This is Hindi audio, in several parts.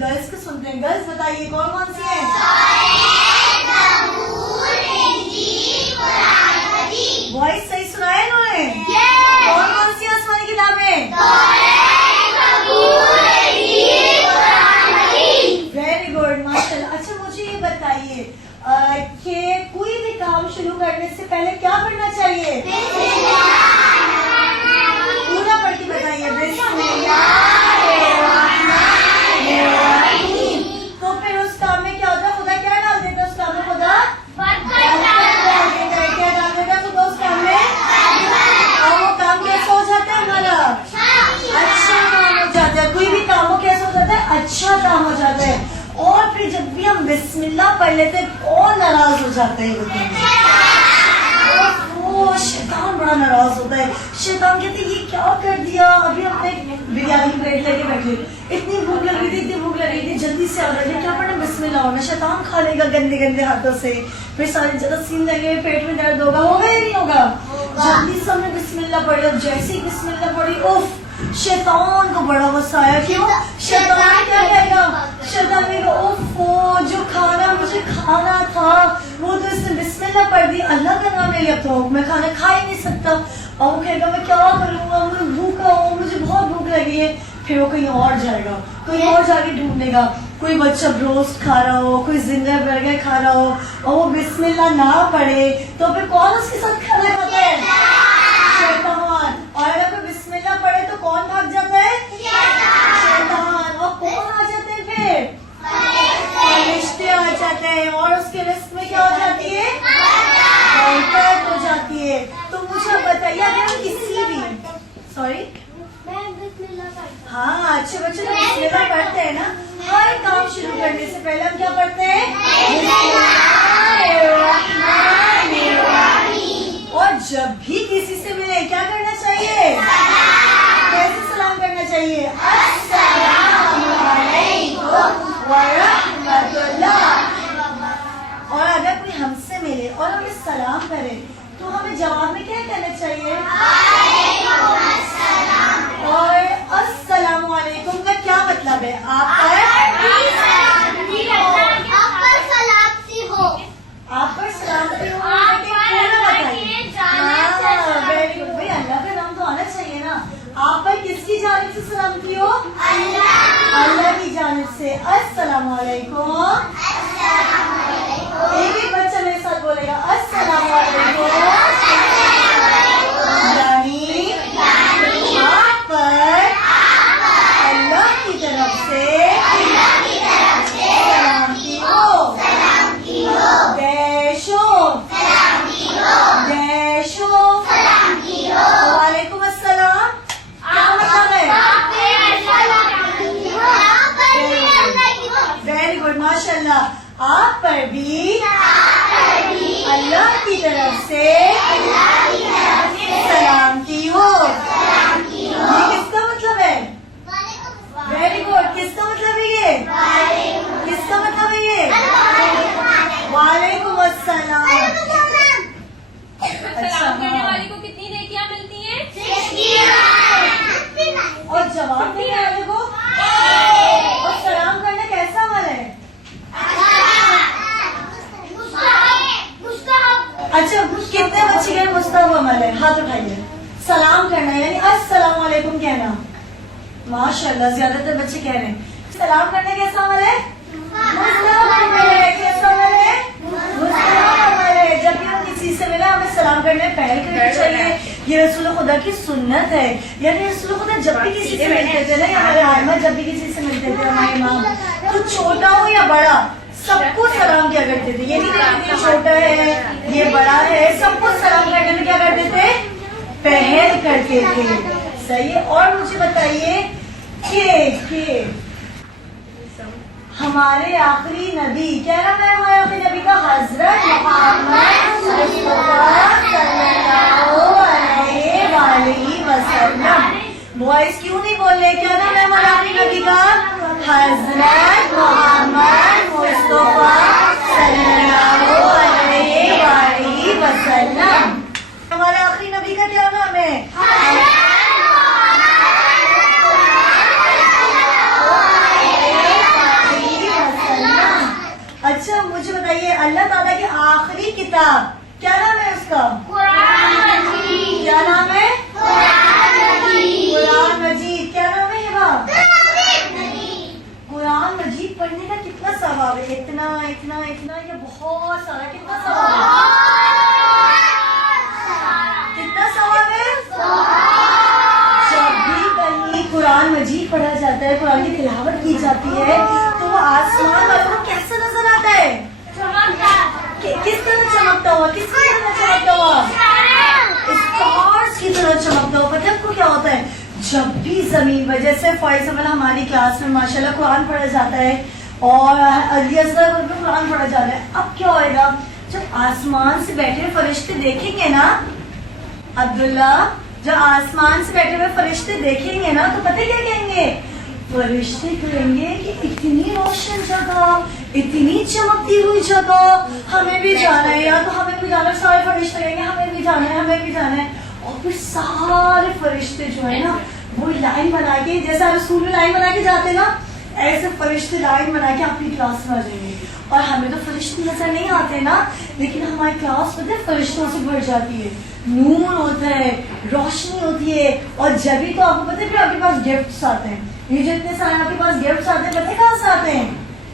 गर्ल्स को सुनते हैं। गर्ल्स बताइए कौन कौन सी है? वॉइस सही सुनाया इन्होंने? कौन कौन सी आसमानी किताबें? वेरी गुड, माशाल्लाह। अच्छा मुझे ये बताइए कि कोई भी काम शुरू करने से पहले क्या करना चाहिए? पूरा पढ़ के बताइए। तो फिर उस काम में क्या होता है? खुदा क्या डाल देता है उस काम में? खुदा क्या डाल देता है खुदा उस काम में? और वो काम कैसा हो जाता है हमारा? अच्छा काम हो जाता है। कोई भी काम हो कैसा हो जाता है? अच्छा काम हो जाता है। और फिर जब भी हम बिस्मिल्लाह पढ़ लेते हैं और नाराज हो जाते हैं। शैतान बड़ा नाराज होता है। शैतान कहते ये क्या कर दिया? अभी हमने बिरयानी की प्लेट लेके बैठे, इतनी भूख लगी थी, इतनी भूख लगी थी, जल्दी से आ रही है, क्या पढ़ना? बिस्मिल्लाह होना। शैतान खा लेगा गंदे गंदे हाथों से, फिर सारी जगह सीन लगेंगे, पेट में दर्द होगा या नहीं होगा? जल्दी से हमने बिस्मिल्लाह पढ़ी। जैसे ही बिस्मिल्लाह पढ़ी, उफ, शैतान को बड़ा गुस्सा आया। क्यों? शैतान क्या कहेगा? शैतान कहेगा ओफो, जो खाना मुझे खाना था वो तो इसने बिस्मिल्लाह पढ़ दी, अल्लाह का नाम ले लिया, तो मैं खाना खा ही नहीं सकता। और वो कहेगा मैं क्या करूँगा, मैं भूखा हूँ, मुझे बहुत भूख लगी है। फिर वो कहीं और जाएगा, कहीं और जाके ढूंढेगा। कोई बच्चा ब्रोस्ट खा रहा हो, कोई जिंदा बर्गर खा रहा हो और वो बिस्मिल्लाह ना पढ़े, तो फिर कौन उसके साथ खाना खाता है? शैतान। और अगर कोई बिस्मिल्लाह पढ़े तो कौन भाग जाता है? शैतान। और कौन आ जाते हैं फिर? फरिश्ते आ जाते हैं। और उसके लिस्ट में क्या हो जाती है? बरकत हो जाती है। तो मुझे बताइए अगर हम किसी भी हाँ अच्छे बच्चे तो बिस्मिल्लाह पढ़ते हैं ना, हर काम शुरू करने से पहले हम क्या पढ़ते हैं? और जब भी किसी से मिले क्या करना चाहिए? कैसे सलाम करना चाहिए? अस्सलामु अलैकुम व रहमतुल्लाह। और अगर कोई हमसे मिले और हमें सलाम करे तो हमें जवाब में क्या कहना चाहिए? और अस्सलामु अलैकुम का क्या मतलब है? आप पर सलामती हो। आप पर सलामती हो। वेरी गुड भाई, अल्लाह का नाम तो आना चाहिए ना। आप पर किसकी जानिब से सलामती हो? अल्लाह की जानिब से। अस्सलामु अलैकुम। एक बच्चा मेरे साथ बोलेगा अस्सलामु अलैकुम। यानी आप पर अल्लाह की तरफ से सलामती हो। वालेकुम अस्सलाम क्या मतलब है? वेरी गुड, माशाल्लाह। आप पर भी अल्लाह की तरफ से सलामती हो। ये किसका मतलब है? वेरी गुड, किसका मतलब है ये? किसका मतलब है ये? वालेकुम अस्सलाम। सलाम करने वाले को कितनी नेकियां मिलती हैं? और जवाब देने वाले को? और सलाम करना कैसा अमल है? अच्छा, कितने बच्चे गए मुस्तहब अमल है? हाथ उठाइए। सलाम करना यानी अस्सलामु अलैकुम कहना। माशाल्लाह, ज्यादातर बच्चे कह रहे हैं। सलाम करना कैसा अमल है? मुस्तहब अमल है। कैसा अमल है? मुस्तहब अमल है। जब भी हम किसी से मिले हमें सलाम करने पहल करनी चाहिए। ये रसूल खुदा की सुन्नत है। यानी रसूल खुदा जब भी किसी से मिलते थे ना, या हमारे आइमा जब भी किसी से मिलते थे, हमारे इमाम, तो छोटा हो या बड़ा सबको सलाम क्या करते थे। ये नहीं कहते ये छोटा है ये बड़ा है, सबको सलाम करने में क्या करते थे? पहल करते थे। सही है। और मुझे बताइए कि हमारे आखिरी नबी, क्या नाम है हमारे आखिरी नबी का? हजरत मोहम्मद सल्लल्लाहु अलैहि वसल्लम। वॉइस क्यों नहीं बोल रहे? क्या नाम है हमारे आखिरी नबी का? हजरत मोहम्मद मुस्तफा सल्लल्लाहु अलैहि वसल्लम। हमारे आखिरी नबी का क्या नाम है? मजीद पढ़ा जाता है, कुरान की तिलावत की जाती है, तो वो आसमान वालों को कैसा नजर आता है? किस तरह चमकता हुआ? किसकी तरह चमकता हुआ? स्टार्स की तरह चमकता हुआ। पता है आपको क्या होता है? जब भी जमीन पर, जैसे फॉर एग्जाम्पल हमारी क्लास में माशाल्लाह कुरान पढ़ा जाता है और अली असगर में कुरान पढ़ा जाता है, अब क्या होएगा? जब आसमान से बैठे फरिश्ते देखेंगे ना अब्दुल्ला, जब आसमान से बैठे हुए फरिश्ते देखेंगे ना, तो पता क्या कहेंगे? फरिश्ते कहेंगे कि इतनी रोशन जगह, इतनी चमकती हुई जगह, हमें भी जाना है यार, तो हमें भी जाना है। सारे फरिश्ते कहेंगे हमें भी जाना है, हमें भी जाना है। और फिर सारे फरिश्ते जो है ना वो लाइन बना के, जैसे आप स्कूल में लाइन बना के जाते ना, ऐसे फरिश्ते लाइन बना के अपनी क्लास में आ जाएंगे। और हमें तो फरिश्ते नजर नहीं आते ना, लेकिन हमारी क्लास पता है फरिश्तों से भर जाती है, नूर होता है, रोशनी होती है। और जब भी तो आपको पता है फिर आपके पास गिफ्ट्स आते हैं, ये जो इतने सारे आपके पास गिफ्ट्स आते हैं, पता है कहाँ से आते हैं?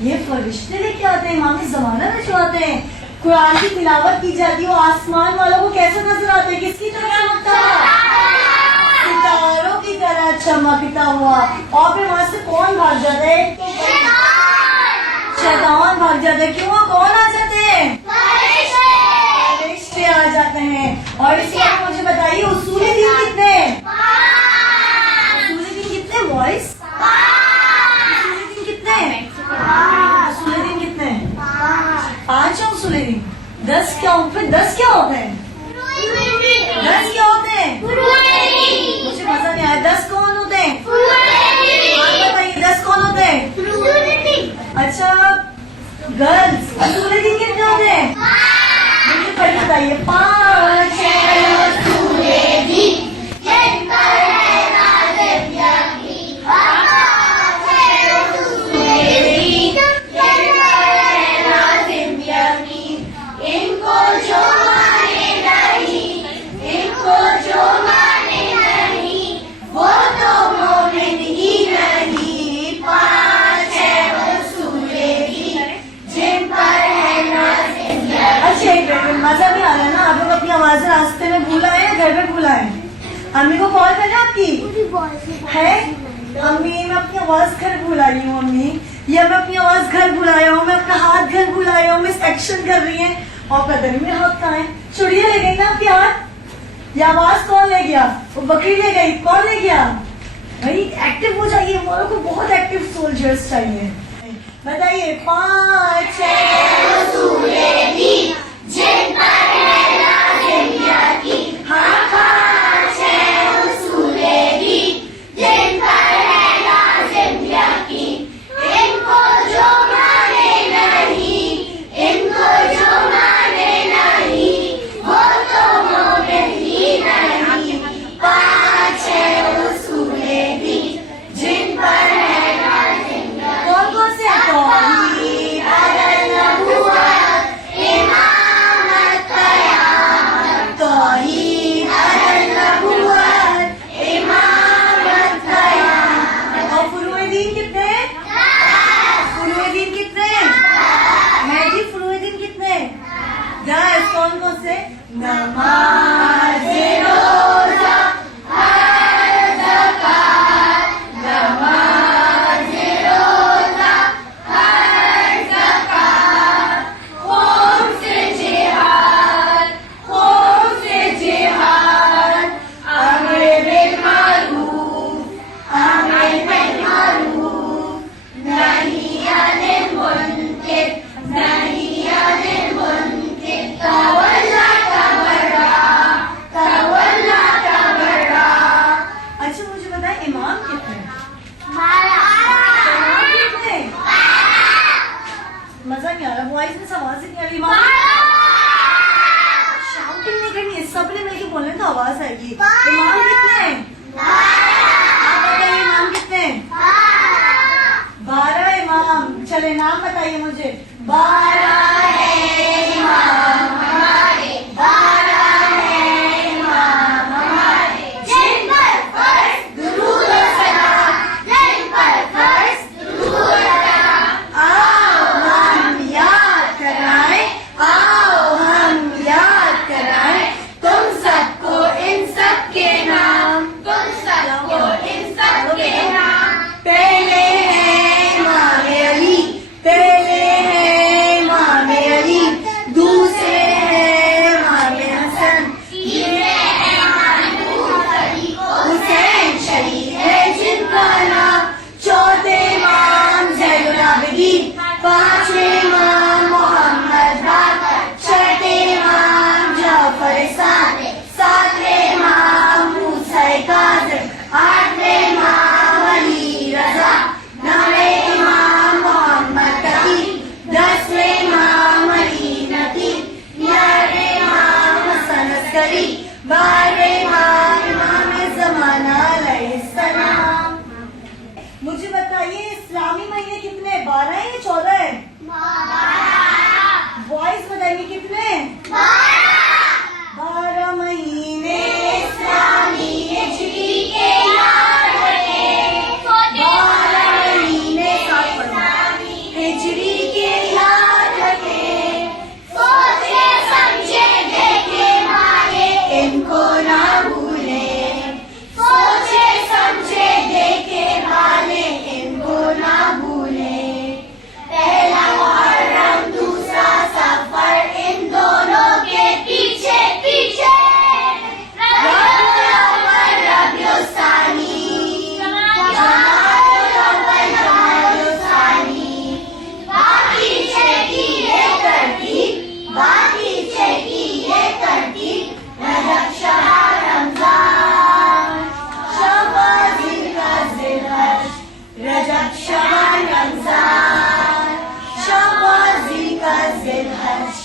ये फरिश्ते लेके आते हैं, इमाम ज़माना में जो आते हैं। कुरान की तिलावत की जाती है, वो आसमान वालों को कैसे नजर आते हैं? किसकी तरह चमकता हुआ? सितारों की तरह चमकता हुआ। और फिर वहां से कौन भाग जाता है? शैतान भाग जाता है। क्यों? कौन आ जाते हैं? फरिश्ते आ जाते हैं। और इसी बात मुझे बताइए, उसूली दिन कितने? उसूली दिन कितने बॉयज? उसूली दिन कितने? उसूली दिन कितने? 5 है उसूली दिन। 10 क्या होते हैं? 10 क्या होते हैं? 10 क्या होते हैं? मुझे मजा नहीं आया। 10 कौन होते हैं? आप बताइए 10 कौन होते हैं? अच्छा गर्ल्स। उसूली दिन कितने होते हैं? मुझे पहले बताइए। 5 मजा भी आ रहा है ना? आप लोग अपनी आवाजें रास्ते में भूल आए, घर में भूल आए? अम्मी को कॉल करना आपकी है? अम्मी मैं अपनी आवाज घर भूल आई हूँ अम्मी, या मैं अपनी आवाज घर भूल आया हूँ, मैं अपना हाथ घर भूल आया हूँ, मिस एक्शन कर रही है। और पता नहीं मेरा हाथ कहाँ है? चुड़िया ले गई ना आपके हाथ? या आवाज कौन ले गया? वो बकरी ले गई, कौन ले गया? भाई एक्टिव हो जाइए, हमारे को बहुत एक्टिव सोल्जर्स चाहिए। बताइए। 5 जिन पर है लाज़िम यकीन। हाँ 5 है उसूले दीन, जिन पर है लाज़िम यकीन। इनको जो माने नहीं, इनको जो माने नहीं, वो तो मोमिन ही नहीं। 5 है उसूले दीन, जिन पर है लाज़िम यकीन। कौन से? तौहीद, अदल, नबूवत, ईमान, कौन से? नमाज, रोजा, हज, ज़कात। नमाज, रोजा, हज, ज़कात। खून से जिहाद, खून से जिहाद। अम्र बिल मारूफ, अम्र बिल मारूफ। नहीं अनिल मुनकर, नहीं अनिल मुनकर। तवल्ला तबर्रा, तवल्ला तबर्रा। अच्छा मुझे बताएं इमाम कितने? इमाम कितने? मजा नहीं आ रहा, वॉइस में आवाज ही नहीं आ रही। इमाम शाउटिंग नहीं करनी है, सबने मिलकर बोलने तो आवाज आएगी। इमाम कितने? आप बताइए इमाम कितने? 12 इमाम। चले नाम बताइए मुझे। 12 है इमाम हमारे, 12 है इमाम हमारे। जिन पर फर्ज दुरूद और सलाम, जिन पर फर्ज दुरूद और सलाम। आओ हम याद कराएं, आओ हम याद कराएं तुम सबको इन सब के नाम, तुम सबको इन सब के नाम। बारे बार इमाम ज़माना अलैहिस्सलाम। मुझे बताइए इस्लामी महीने कितने, 12 है या 14 है? 12। बॉयज बताइए कितने? 12 महीने इस्लामी हिजरी के याद रखें। 12 महीने हिजरी के याद रखें। सोचे समझे देखे माने इनको ना भूले। सोचे समझे देखे माने इनको ना भूले। पहला मुहर्रम दूसरा सफर इन दोनों के पीछे पीछे। रबीउल अव्वल रबीउल सानी, जमादुल अव्वल जमादुल सानी। बाकी छह की ये तरतीब, बाकी छह की ये तरतीब। रजब शअबान रमजान, शअबान जिलकद जिलहज। रजब शअबान रमजान, शअबान जिलकद जिलहज।